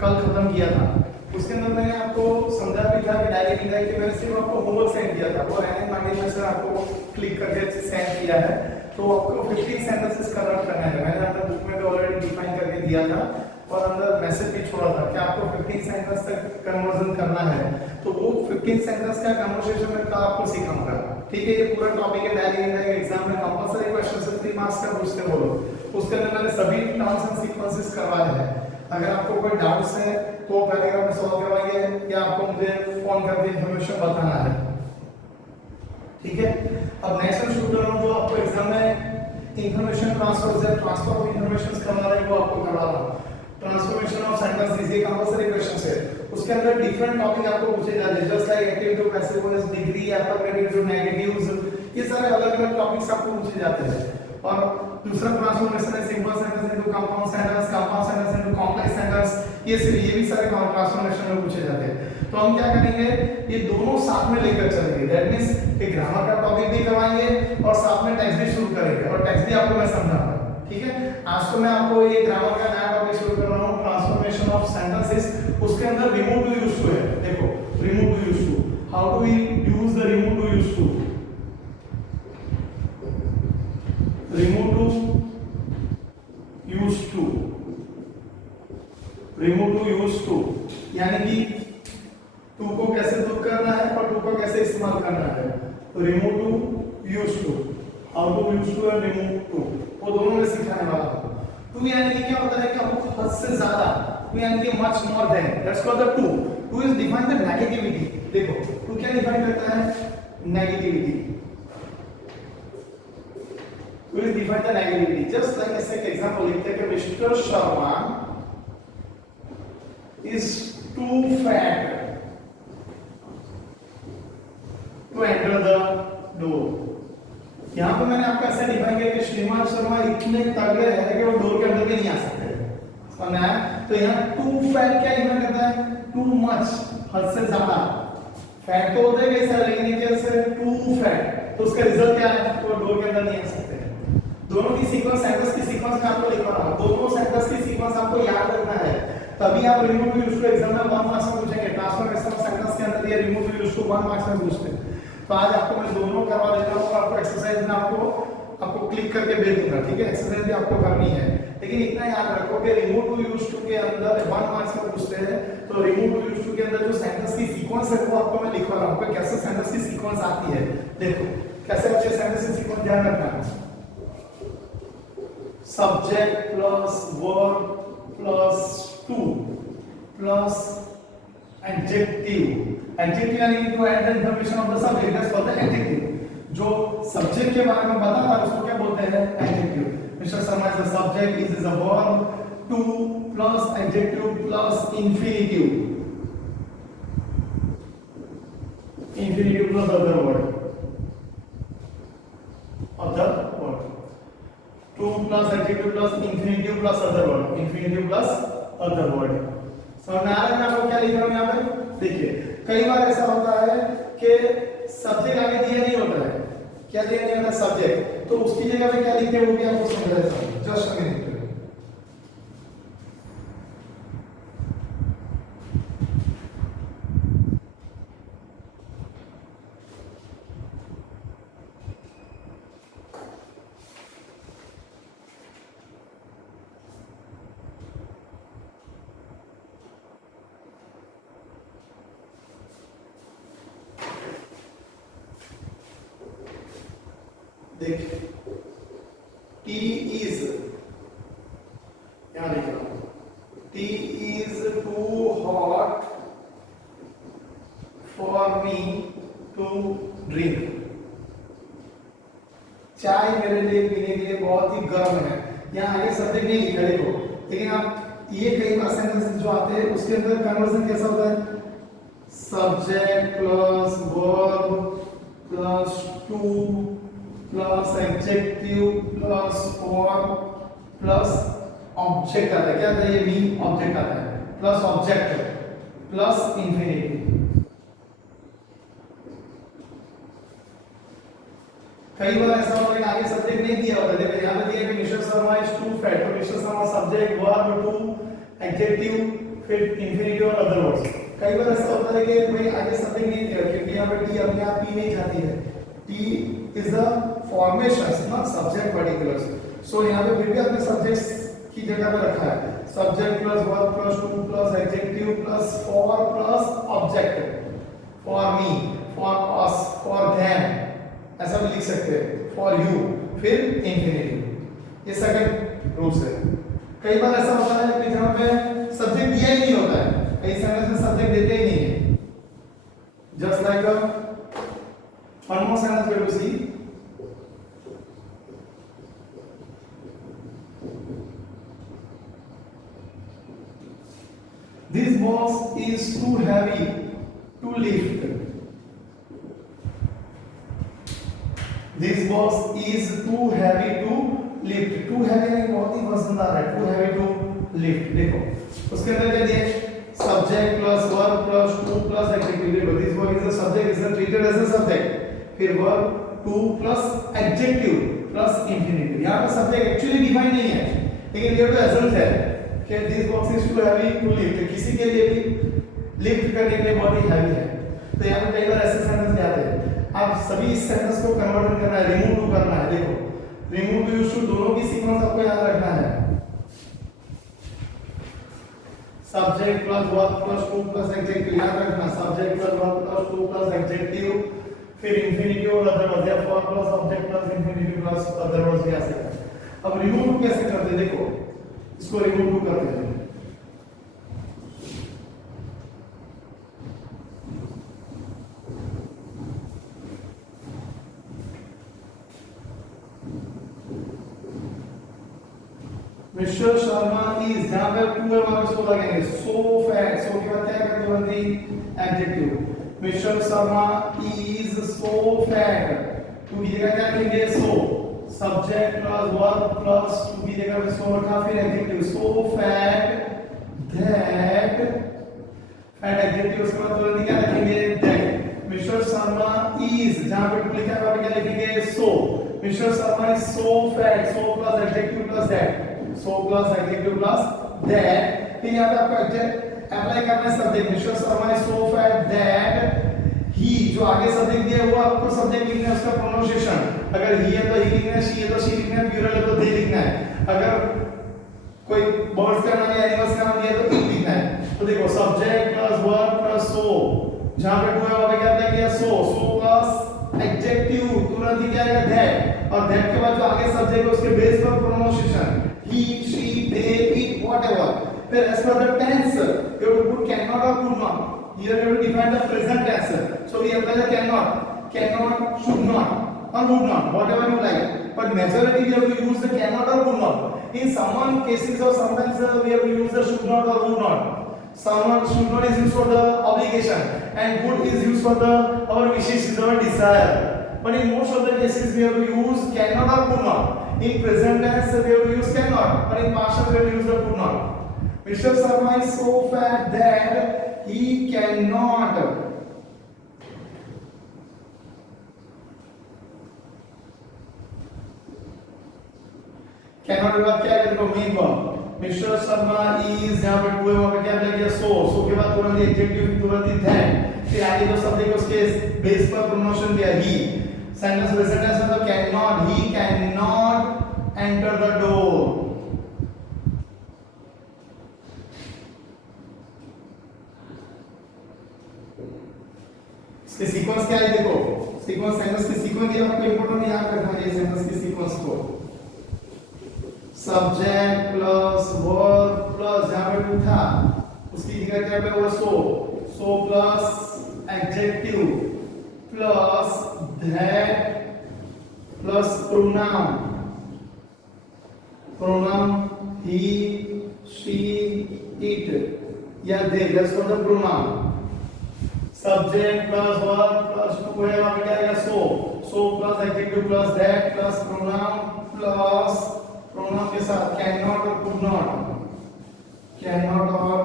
कल खत्म किया था उसके अंदर मैंने आपको समझा भी था कि डायरेक्ट इंडायरेक्ट मैंने सिर्फ आपको होमवर्क सेंड किया था, वो एनएन मार्टिन में से आपको क्लिक करके सेंड किया है। तो आपको 15 सेंटेंसेस कन्वर्ट करना है। मैंने अंदर बुक में भी ऑलरेडी डिफाइन करके दिया था और अंदर मैसेज भी छोड़ा था कि आपको 15 सेंटेंस तक कन्वर्जन करना है। तो वो 15 सेंटेंस का कन्वर्सेशन में का आपको सिखाऊंगा, ठीक है। ये पूरा टॉपिक है डायरेक्ट इंडायरेक्ट एग्जाम में कंपलसरी क्वेश्चन से 3 मार्क्स का पूछते हो लोग। उसके अंदर मैंने सभी टर्म्स एंड सीक्वेंसेस करवाए हैं। अगर आपको कोई डाउट्स है तो पैराग्राफ में सॉल्व करवाएंगे या आपको मुझे फोन करके इंफॉर्मेशन बताना है, ठीक है। अब नेक्स्ट मैं शुरू कर रहा हूं जो आपको एग्जाम में इंफॉर्मेशन ट्रांसफर ऑफ इंफॉर्मेशन करवा रहे हैं वो आपको करवा रहा हूं। ट्रांसफॉर्मेशन ऑफ सेंटेंसेस ये कंपलसरी क्वेश्चन है। उसके अंदर डिफरेंट टॉपिक आपको पूछे जाते हैं, just like active passive voice, degree, affirmative, negatives, ये सारे अलग-अलग टॉपिक्स आपको पूछे जाते हैं। और दूसरा ट्रांसफॉर्मेशन है simple sentence into compound sentence into complex sentence, ये भी सारे ट्रांसफॉर्मेशन में पूछे जाते हैं। तो हम क्या करेंगे, ये दोनों साथ में लेकर चलेंगे। दैट मींस एक ग्रामर का टॉपिक भी करवाएंगे और साथ में टेक्स्ट भी शुरू करेंगे और टेक्स्ट भी आपको मैं समझाऊंगा, ठीक है। आज तो मैं आपको ये ग्रामर का नया टॉपिक शुरू कर रहा हूं, ट्रांसफॉर्मेशन ऑफ सेंटेंसेस। उसके अंदर रिमूव टू यूज टू है। देखो remove too use to, how do we use the remove too use to. Remove too use to, remove too use to यानी कि टू को कैसे दूर करना है और टू को कैसे इस्तेमाल करना है। तो remove too use to, how to use too and remove too, वो दोनों में सिखाने वाला हूं। टू यानी कि क्या होता है कि हमको हद से ज्यादा, टू यानी कि much more than, that's called the too. Too is define the negativity. देखो टू क्या डिफाइन करता है, negativity. Too is define the negativity. Just like ऐसे एक एग्जांपल लिखते हैं कि mister Sharma is too fat to enter the door। यहां पे मैंने आपको ऐसे डिफाइन किया कि श्रीमान शर्मा इतने तगड़े हैं कि वो डोर के अंदर भी नहीं आ सकते, समझ में आया। तो यहां टू फैट क्या डिफाइन करता है, टू मच, हद से ज्यादा। फैट तो होता है कई सारे, लेकिन ये कैसे टू फैट, तो उसका रिजल्ट क्या है, वो डोर के अंदर नहीं आ सकते। दोनों की सीक्वेंस, सेंटेंस की सीक्वेंस में आपको लिखवा रहा हूं। दोनों सेंटेंस की सीक्वेंस आपको याद रखना है, तभी आप remove too use to exam में 1 मार्क्स में पूछेंगे। ट्रांसफॉर्मेशन ऑफ सेंटेंस के अंदर ये remove too use to 1 marks में पूछते हैं। तो आज आपको मैं दोनों करवा देता हूं और आपको एक्सरसाइज में आपको क्लिक करके भेज दूंगा, ठीक है। एक्सरसाइज भी आपको करनी है, लेकिन इतना याद रखो कि रिमूव टू यूज टू के अंदर 1 मार्क्स में पूछते हैं। तो रिमूव टू यूज टू के अंदर जो सेंटेंस की सीक्वेंस है वो आपको मैं लिखवा रहा हूं कि कैसे सेंटेंस की सीक्वेंस आती है। देखो कैसे बच्चे सेंटेंस की सीक्वेंस ध्यान रखना, subject plus verb plus too plus adjective. Adjective यानी कि to add the information of the subject, that's called the adjective. जो सब्जेक्ट के बारे में बता रहा है उसको क्या बोलते हैं, adjective. Mister Sharma is the subject, is a verb, to plus adjective plus infinitive, infinitive plus other word, other word, to plus adjective plus infinitive plus other word, infinitive plus other word. समझ में आ रहा है मैं आपको क्या लिख रहा हूं यहां पे। देखिए कई बार ऐसा होता है कि सब्जेक्ट आगे दिया नहीं होता है, क्या दिया नहीं होता सब्जेक्ट, तो उसकी जगह पे क्या लिखते हैं वो भी आपको समझा देता हूं। जस्ट अ मिनट, देख T is, यहां लिख रहा हूं, T is too hot for me to drink। चाय मेरे लिए पीने के लिए बहुत ही गर्म है। यहाँ आगे सब्जेक्ट नहीं लिखा देखो, लेकिन आप ये कई बार सेंटेंसेस जो आते हैं उसके अंदर कन्वर्जन कैसा होता है, subject plus verb plus too plus adjective plus verb plus object आता है। क्या आता है, ये मी ऑब्जेक्ट आता है, प्लस ऑब्जेक्ट प्लस इंफिनिटिव। कई बार ऐसा होता है कि आगे सब्जेक्ट नहीं दिया होता है। देखो यहाँ पे दिया है कि mister Sharma is too fat, तो mister Sharma subject verb too adjective फिर इंफिनिटी और अदर वर्ड्स। कई बार ऐसा होता है कि भाई आगे सब्जेक्ट नहीं दिया क्योंकि यहाँ पे टी अपने आप पी नहीं जाती है। It is the formation not subject particular. So यहाँ पे फिर भी आपने सब्जेक्ट्स की जगह पे रखा है subject plus verb plus too plus adjective plus for plus object. For me, for us, for them ऐसा भी लिख सकते हैं, फॉर यू, फिर इंफिनिटी। ये सेकंड रूल्स है। कई बार ऐसा होता है कि जहां पे सब्जेक्ट दिया ही नहीं होता है, कई सेंटेंस में सब्जेक्ट देते ही नहीं है। Just like one more sentence we will see. This box is too heavy to lift. This box is too heavy to lift. Too heavy नहीं बहुत ही वजनदार है। Too heavy to lift। देखो उसके अंदर क्या दिया है? Subject plus verb plus to plus adjective। देखो this box is a subject, is treated as a subject। फिर verb to plus adjective plus infinitive। यहाँ पे subject actually डिफाइन नहीं है, लेकिन ये तो assumption है कि this box is too heavy to lift। किसी के लिए भी लिफ्ट करने के लिए बहुत ही हैवी है। तो यहाँ पे कई बार ऐसे सेंटेंस आते हैं, आप सभी इस सेंटेंस को कन्वर्ट करना है, रिमूव टू करना है। देखो रिमूव टू यूज टू दोनों की सीक्वेंस आपको याद रखना है। Subject plus verb plus too plus adjective याद रखना। Subject plus verb plus too plus adjective, फिर इंफिनिटिव और अदर वर्ड्स, या for plus object plus infinitive plus other words भी आ सकता है। अब रिमूव कैसे करते हैं? देखो इसको रिमूव करते हैं। मिस्टर शर्मा इज, जहां पे टू है वहां पे सो लगेंगे। सो फैट, सो के बाद क्या करेंगे? तुरंत adjective. Mister Sharma is so fat, too की जगह क्या लिखेंगे? So. Subject plus verb plus too की जगह पे सो रखा, फिर adjective. So fat that, fat adjective, उसके बाद तुरंत क्या लिखेंगे? दैट। मिस्टर शर्मा इज, जहां पे टू लिखा है वहां पे क्या लिखेंगे? So. Mister Sharma is so fat, so plus adjective plus that, so plus adjective plus that. फिर यहाँ पे आपको अप्लाई करना है subject. Mister Sharma is so fat that he, जो आगे सब्जेक्ट दिया है वो आपको सब्जेक्ट लिखना है, उसका प्रोनाउंसिएशन। अगर ही है तो ही लिखना है, शी है तो शी लिखना है, प्लूरल है तो दे लिखना है। अगर कोई बर्ड्स का नाम या एनिमल्स का नाम दिया है तो इट लिखना है। तो देखो subject plus verb plus so, जहां पे टू है वहां पे क्या अप्लाई किया? सो। सो प्लस एडजेक्टिव, तुरंत ही क्या आएगा? दैट। और दैट के बाद जो आगे सब्जेक्ट है उसके बेस पर pronunciation, he, she, they, it, whatever. Then as per the tense, you have to put cannot or could not. Here you have to define the present tense. So we apply the cannot, should not, or would not, whatever you like. But majority we have to use the cannot or would not. In some cases or sometimes we have to use the should not or would not. Some should not is used for the obligation, and would is used for the our wishes, is our desire. But in most of the cases we have to use cannot or could not. In present tense we have to use cannot, but in past tense we have to use the could not. Mr. Sharma is so fat that he cannot. Cannot के बाद क्या करेंगे? Main verb. Mister Sharma is, जहां पे to है वहां पे क्या अप्लाई किया? सो। सो के बाद तुरंत एडजेक्टिव, तुरंत ही दैट, फिर आगे जो सब्जेक्ट उसके बेस पर प्रोनाउंसिएशन दिया ही। सेंटेंस प्रेजेंट टेंस में तो can not, he can not enter the door. इसके सीक्वेंस क्या है? देखो सीक्वेंस, सेंटेंस की सीक्वेंस ये आपको इंपॉर्टेंट याद रखना है। ये सेंटेंस की सीक्वेंस को सब्जेक्ट प्लस वर्ब प्लस, जहां पे टू था उसकी जगह क्या पे हुआ? So. So plus adjective plus that plus pronoun, pronoun he, she, it या they, that's for the pronoun. Subject plus verb plus too है वहां पे क्या आएगा? So. So plus adjective plus that plus pronoun, plus pronoun के साथ can not और could not, can not और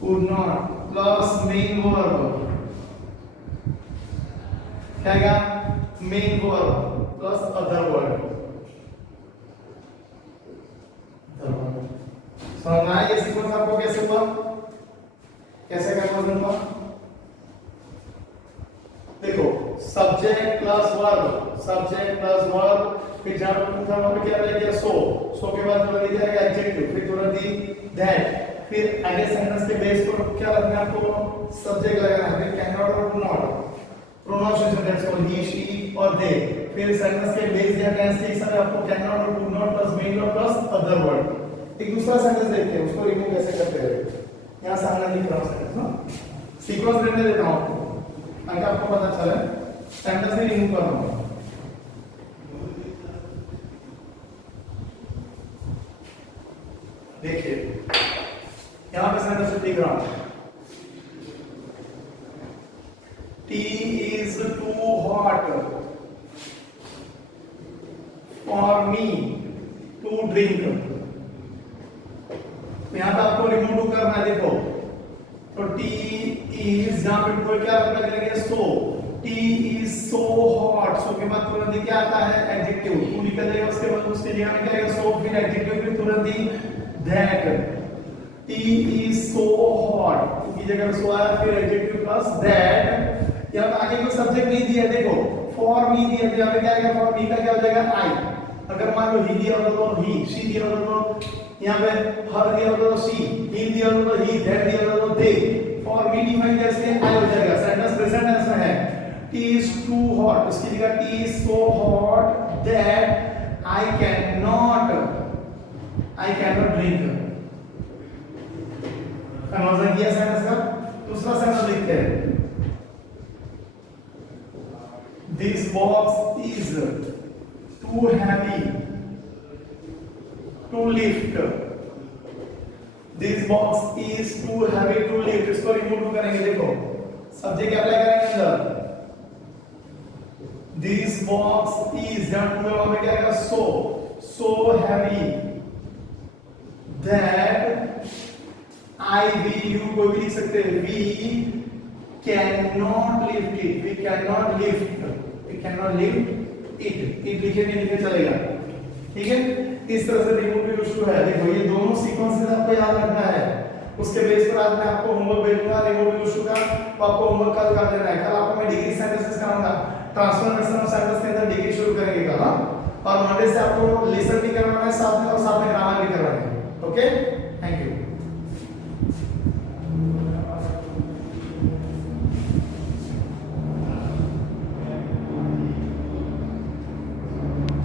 could not, plus main verb, क्या आएगा? Main verb plus other verb. समझना है ये सीक्वेंस आपको कैसे हुआ, कैसे कन्वर्जन हुआ। देखो सब्जेक्ट प्लस वर्ब, फिर जहां पर पूछा वहां पे क्या रह गया सो के बाद तुरंत दिया जाएगा एडजेक्टिव, फिर तुरंत दी दैट, फिर आगे सेंटेंस के बेस पर क्या लगना है आपको, सब्जेक्ट लगाना है, फिर कैन नॉट और do not, pronunciation that's called he she और दे, फिर सेंटेंस के बेस या टेंस के हिसाब से आपको कैन नॉट और डू नॉट प्लस मेन और प्लस अदर वर्ड। एक दूसरा सेंटेंस देखते हैं, उसको रिमूव कैसे करते हैं। यहां सामने लिख रहा हूं सेंटेंस ना, सीक्वेंस रहने देता हूं आपको ताकि आपको पता चले, सेंटेंस ही रिमूव कर रहा हूं। देखिए यहां पे सेंटेंस लिख रहा हूं, tea is too hot for me to drink. यहां पे आपको रिमूव करना है, देखो तो टी इज जहां पे टू क्या रखना करेंगे सो, टी इज सो हॉट, सो के बाद तुरंत क्या आता है एडजेक्टिव, टू निकल जाएगा उसके बाद उसके जगह में क्या आएगा सो, फिर एडजेक्टिव, फिर तुरंत ही that, it is so hot की जगह सो आया, फिर एडजेक्टिव प्लस दैट। यहां आगे कोई सब्जेक्ट नहीं दिया, देखो फॉर मी दिया, यहां पे क्या आएगा फॉर मी का क्या हो जाएगा आई, अगर मान लो ही दिया होता तो ही, शी दिया होता तो यहां पे हर दिया होता तो शी, हिम दिया होता तो ही, दैट दिया होता तो दे, फॉर मी डिफाइन जैसे आई हो जाएगा, सेंटेंस प्रेजेंट टेंस में है, टी इज टू हॉट, इसकी जगह tea is so hot that I can not drink. Conversion किया सेंटेंस का। दूसरा सेंटेंस लिखते हैं, this box is too heavy to lift, this box is too heavy to lift, इसको रिमूव करेंगे, देखो सब्जेक्ट अप्लाई करेंगे अंदर, दिस बॉक्स इज जहां टू वहां पे क्या आएगा so heavy that I we, you कोई भी लिख सकते हैं, we can not lift it, we can not lift it लिखे नहीं लिखे चलेगा, ठीक है। इस तरह से रिमूव भी यूज है। देखो ये दोनों सीक्वेंसेस आपको याद रखना है, उसके बेस पर आज मैं आपको होमवर्क भेजूंगा रिमूव यूज का, तो आपको होमवर्क कल कर देना है। कल आपको मैं डिग्री सेंटेंसेस कराऊंगा, ट्रांसफॉर्मेशन ऑफ सेंटेंस के अंदर डिग्री शुरू करेंगे कल, और मंडे से आपको लेसन भी करवाना है साथ में, और साथ में ग्रामर भी करवाना है। Okay, thank you.